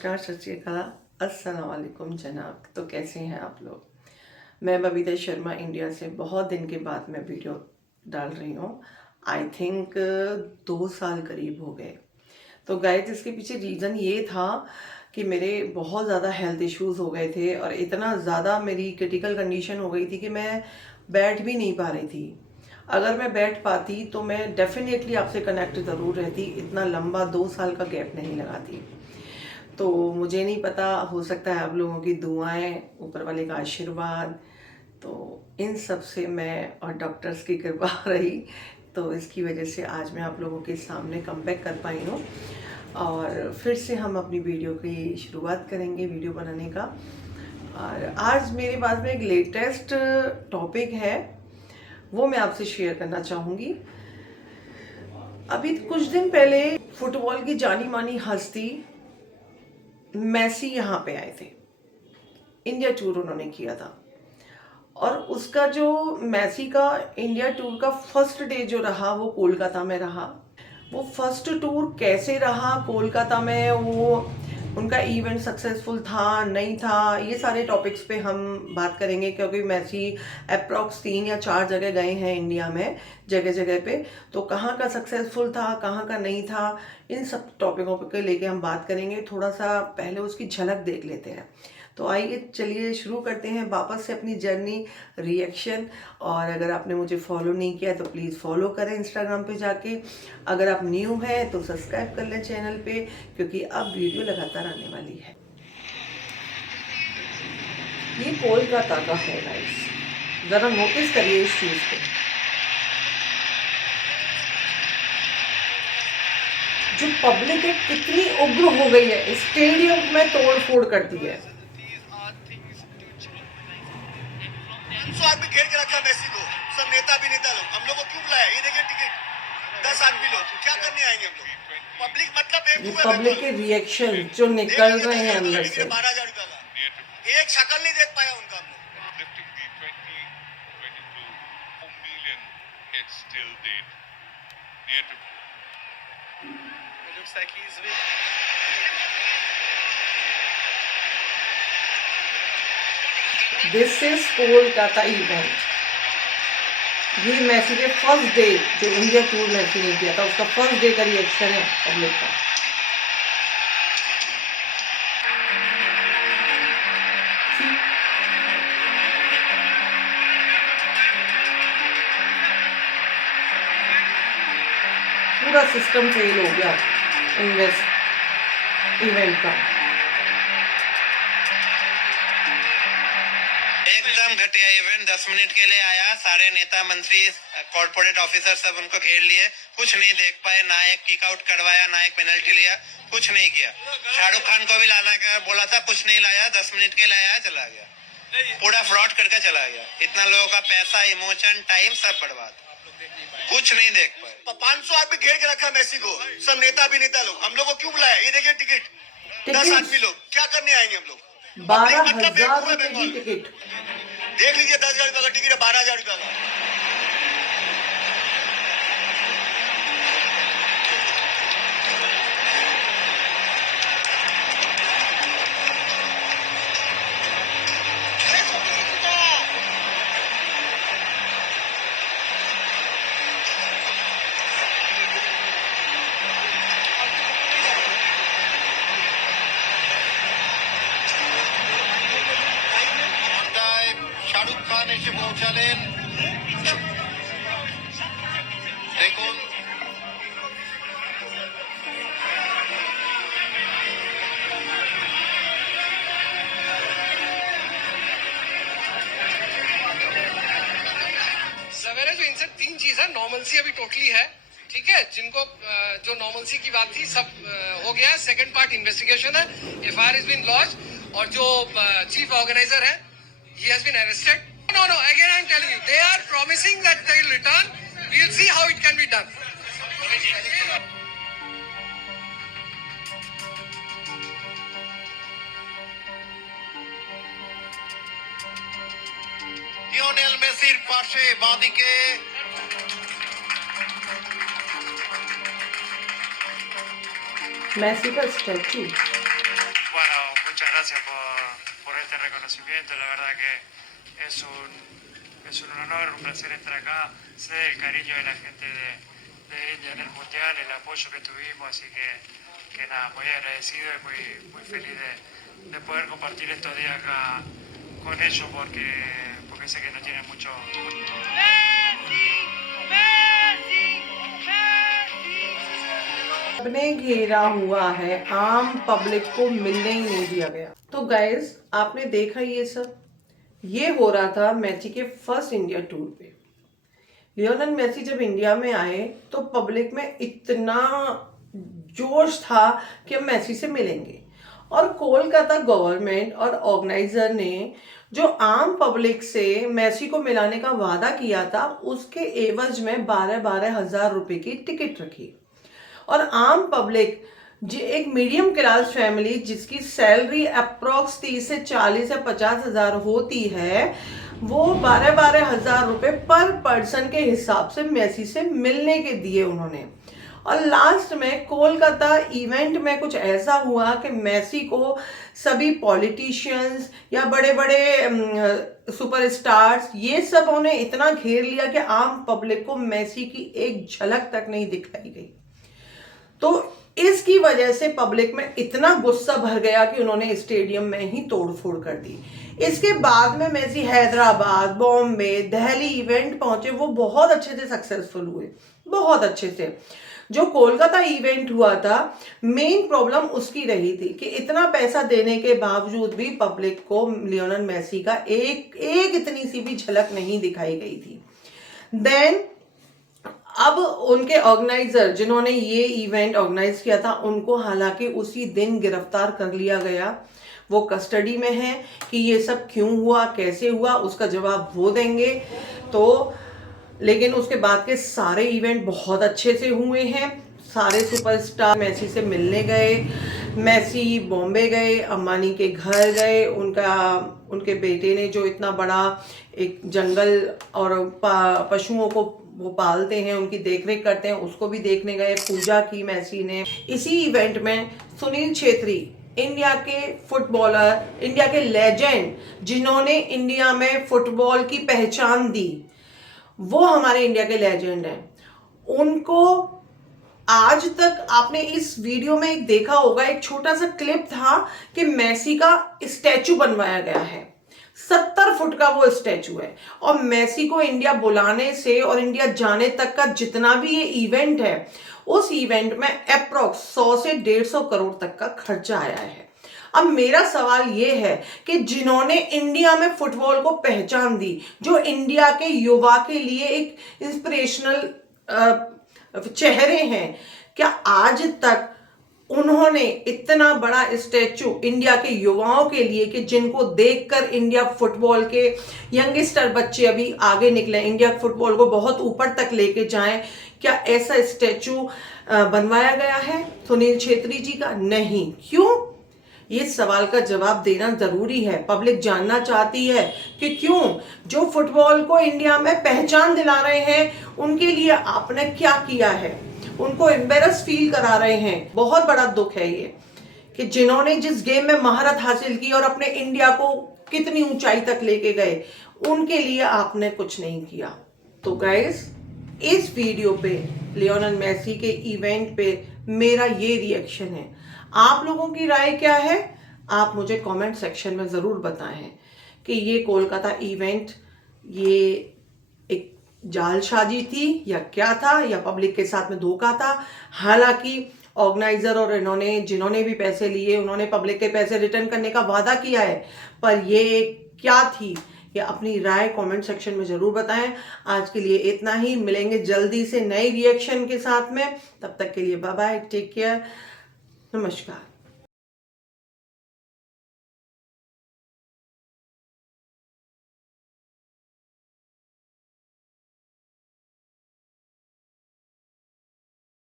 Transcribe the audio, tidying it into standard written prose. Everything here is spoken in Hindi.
नमस्कार, सत श्री अकाल, अस्सलाम वालेकुम जनाब। तो कैसे हैं आप लोग? मैं बबीता शर्मा इंडिया से बहुत दिन के बाद मैं वीडियो डाल रही हूँ। आई थिंक 2 साल करीब हो गए। तो गाइस, इसके पीछे रीज़न ये था कि मेरे बहुत ज़्यादा हेल्थ इश्यूज़ हो गए थे और इतना ज़्यादा मेरी क्रिटिकल कंडीशन हो गई थी कि मैं बैठ भी नहीं पा रही थी। अगर मैं बैठ पाती तो मैं डेफिनेटली आपसे कनेक्ट ज़रूर रहती, इतना लंबा 2 साल का गैप नहीं लगाती। तो मुझे नहीं पता, हो सकता है आप लोगों की दुआएं, ऊपर वाले का आशीर्वाद, तो इन सब से मैं और डॉक्टर्स की कृपा रही, तो इसकी वजह से आज मैं आप लोगों के सामने कमबैक कर पाई हूँ और फिर से हम अपनी वीडियो की शुरुआत करेंगे, वीडियो बनाने का। और आज मेरे पास में एक लेटेस्ट टॉपिक है, वो मैं आपसे शेयर करना चाहूँगी। अभी कुछ दिन पहले फुटबॉल की जानी मानी हस्ती मेसी यहाँ पे आए थे, इंडिया टूर उन्होंने किया था। और उसका जो मेसी का इंडिया टूर का फर्स्ट डे जो रहा वो कोलकाता में रहा। वो फर्स्ट टूर कैसे रहा कोलकाता में, वो उनका इवेंट सक्सेसफुल था नहीं था, ये सारे टॉपिक्स पे हम बात करेंगे, क्योंकि मेसी अप्रॉक्स 3 या 4 जगह गए हैं इंडिया में, जगह जगह पे। तो कहाँ का सक्सेसफुल था, कहाँ का नहीं था, इन सब टॉपिकों पे लेके हम बात करेंगे। थोड़ा सा पहले उसकी झलक देख लेते हैं। तो आइए चलिए शुरू करते हैं वापस से अपनी जर्नी, रिएक्शन। और अगर आपने मुझे फॉलो नहीं किया तो प्लीज़ फॉलो करें इंस्टाग्राम पे जाके। अगर आप न्यू हैं तो सब्सक्राइब कर लें चैनल पे, क्योंकि अब वीडियो लगातार आने वाली है। ये कोलकाता का है गाइस, ज़रा नोटिस करिए इस चीज़ को। जो पब्लिक है कितनी उग्र हो गई है, स्टेडियम में तोड़ फोड़ कर दी है। 500 आदमी घेर के रखा मेसी को, सब नेता भी नेता लोग। हम लोग को क्यों बुलाया? ये देखिए टिकट 10 आदमी लोग क्या करने आएंगे हम लोग? पब्लिक मतलब ये पब्लिक के रिएक्शन जो निकल रहे हैं अंदर से। 12,000 रुपया का एक शक्ल नहीं देख पाया उनका हम लोग। Looks like he's with this is Kolkata event. ये मैसी के फर्स्ट डे जो इंडिया टूर मैसी ने किया था, उसका फर्स्ट डे का रिएक्शन है पब्लिक का। पूरा सिस्टम फेल हो गया इन्वेस्ट इवेंट का। एकदम घटिया इवेंट। 10 मिनट के लिए आया, सारे नेता मंत्री कॉर्पोरेट ऑफिसर सब उनको घेर लिए, कुछ नहीं देख पाए। ना एक किक आउट करवाया, ना एक पेनल्टी लिया, कुछ नहीं किया। शाहरुख खान को भी लाना का बोला था, कुछ नहीं लाया। 10 मिनट के लिए आया, चला गया, पूरा फ्रॉड करके चला गया। इतना लोगों का पैसा, इमोशन, टाइम सब बर्बाद, कुछ नहीं देख पाए। 500 आदमी घेर के रखा मेसी को, सब नेता भी नेता लोग। हम लोग को क्यों बुलाया? ये देखिए टिकट 10 आदमी लोग क्या करने आएंगे हम लोग? 12,000 रुपए की टिकट। देख लीजिए, 10,000 रुपया का टिकट है, 12,000 रुपया का। শাহরুখ খান এসে পৌঁছালেন, দেখুন। सवेरे जो इनसे 3 चीज है, नॉर्मलसी अभी टोटली है, ठीक है। जिनको जो नॉर्मलसी की बात थी सब हो गया है। सेकंड पार्ट इन्वेस्टिगेशन है, एफआईआर इज बीन लॉन्च, और जो चीफ ऑर्गेनाइजर है he has been arrested. No, again I'm telling you, they are promising that they will return. We'll see how it can be done. Lionel মেসির পাশে বাঁদিকে मैसी का statue. este reconocimiento. La verdad que es un honor, un placer estar acá. Sé el cariño de la gente de India en el Mundial, el apoyo que tuvimos, así que nada, muy agradecido y muy feliz de poder compartir estos días acá con ellos porque sé que no tienen mucho. ने घेरा हुआ है, आम पब्लिक को मिलने ही नहीं दिया गया। तो गाइस, आपने देखा ये सब, ये हो रहा था मेसी के फर्स्ट इंडिया टूर पे। लियोनेल मेसी जब इंडिया में आए तो पब्लिक में इतना जोश था कि हम मेसी से मिलेंगे, और कोलकाता गवर्नमेंट और ऑर्गेनाइजर ने जो आम पब्लिक से मेसी को मिलाने का वादा किया था, उसके एवज में 12-12 हजार रुपए की टिकट रखी। और आम पब्लिक, जो एक मीडियम क्लास फैमिली जिसकी सैलरी अप्रॉक्स 30 से 40 या 50 हजार होती है, वो 12-12 हजार रुपए पर पर्सन के हिसाब से मेसी से मिलने के दिए उन्होंने। और लास्ट में कोलकाता इवेंट में कुछ ऐसा हुआ कि मेसी को सभी पॉलिटिशियंस या बड़े बड़े सुपरस्टार्स, ये सब उन्हें इतना घेर लिया कि आम पब्लिक को मेसी की एक झलक तक नहीं दिखाई गई। तो इसकी वजह से पब्लिक में इतना गुस्सा भर गया कि उन्होंने स्टेडियम में ही तोड़फोड़ कर दी। इसके बाद में मेसी हैदराबाद, बॉम्बे, दिल्ली इवेंट पहुंचे, वो बहुत अच्छे से सक्सेसफुल हुए, बहुत अच्छे से। जो कोलकाता इवेंट हुआ था, मेन प्रॉब्लम उसकी रही थी कि इतना पैसा देने के बावजूद भी पब्लिक को लियोनेल मेसी का एक इतनी सी भी झलक नहीं दिखाई गई थी। देन अब उनके ऑर्गेनाइजर जिन्होंने ये इवेंट ऑर्गेनाइज किया था, उनको हालांकि उसी दिन गिरफ्तार कर लिया गया। वो कस्टडी में है कि ये सब क्यों हुआ, कैसे हुआ, उसका जवाब वो देंगे। तो लेकिन उसके बाद के सारे इवेंट बहुत अच्छे से हुए हैं। सारे सुपरस्टार मेसी से मिलने गए, मेसी बॉम्बे गए, अंबानी के घर गए, उनके बेटे ने जो इतना बड़ा एक जंगल और पशुओं को वो पालते हैं, उनकी देखरेख करते हैं, उसको भी देखने गए, पूजा की मेसी ने। इसी इवेंट में सुनील छेत्री, इंडिया के फुटबॉलर, इंडिया के लेजेंड, जिन्होंने इंडिया में फुटबॉल की पहचान दी, वो हमारे इंडिया के लेजेंड हैं। उनको आज तक आपने इस वीडियो में एक देखा होगा, एक छोटा सा क्लिप था कि मेसी का स्टैचू बनवाया गया है। 70 फुट का वो स्टैचू है, और मेसी को इंडिया बुलाने से और इंडिया जाने तक का जितना भी ये इवेंट है, उस इवेंट में अप्रॉक्स 100 से 150 करोड़ तक का खर्चा आया है। अब मेरा सवाल ये है कि जिन्होंने इंडिया में फुटबॉल को पहचान दी, जो इंडिया के युवा के लिए एक इंस्पिरेशनल चेहरे हैं, क्या आज तक उन्होंने इतना बड़ा स्टैचू इंडिया के युवाओं के लिए, कि जिनको देखकर इंडिया फुटबॉल के यंगस्टर बच्चे अभी आगे निकले, इंडिया फुटबॉल को बहुत ऊपर तक लेके जाएं, क्या ऐसा स्टैचू बनवाया गया है सुनील छेत्री जी का? नहीं। क्यों? ये सवाल का जवाब देना जरूरी है। पब्लिक जानना चाहती है कि क्यों जो फुटबॉल को इंडिया में पहचान दिला रहे हैं, उनके लिए आपने क्या किया है, उनको एम्बेरस फील करा रहे हैं। बहुत बड़ा दुख है ये कि जिन्होंने जिस गेम में महारत हासिल की और अपने इंडिया को कितनी ऊंचाई तक लेके गए, उनके लिए आपने कुछ नहीं किया। तो गाइस, इस वीडियो पे लियोनेल मेसी के इवेंट पे मेरा ये रिएक्शन है। आप लोगों की राय क्या है? आप मुझे कमेंट सेक्शन में ज़रूर बताएं कि ये कोलकाता इवेंट ये एक जालसाजी थी या क्या था, या पब्लिक के साथ में धोखा था। हालांकि ऑर्गेनाइजर और इन्होंने जिन्होंने भी पैसे लिए, उन्होंने पब्लिक के पैसे रिटर्न करने का वादा किया है, पर ये क्या थी, ये अपनी राय कमेंट सेक्शन में ज़रूर बताएं। आज के लिए इतना ही, मिलेंगे जल्दी से नए रिएक्शन के साथ में। तब तक के लिए बाय बाय, टेक केयर, नमस्कार।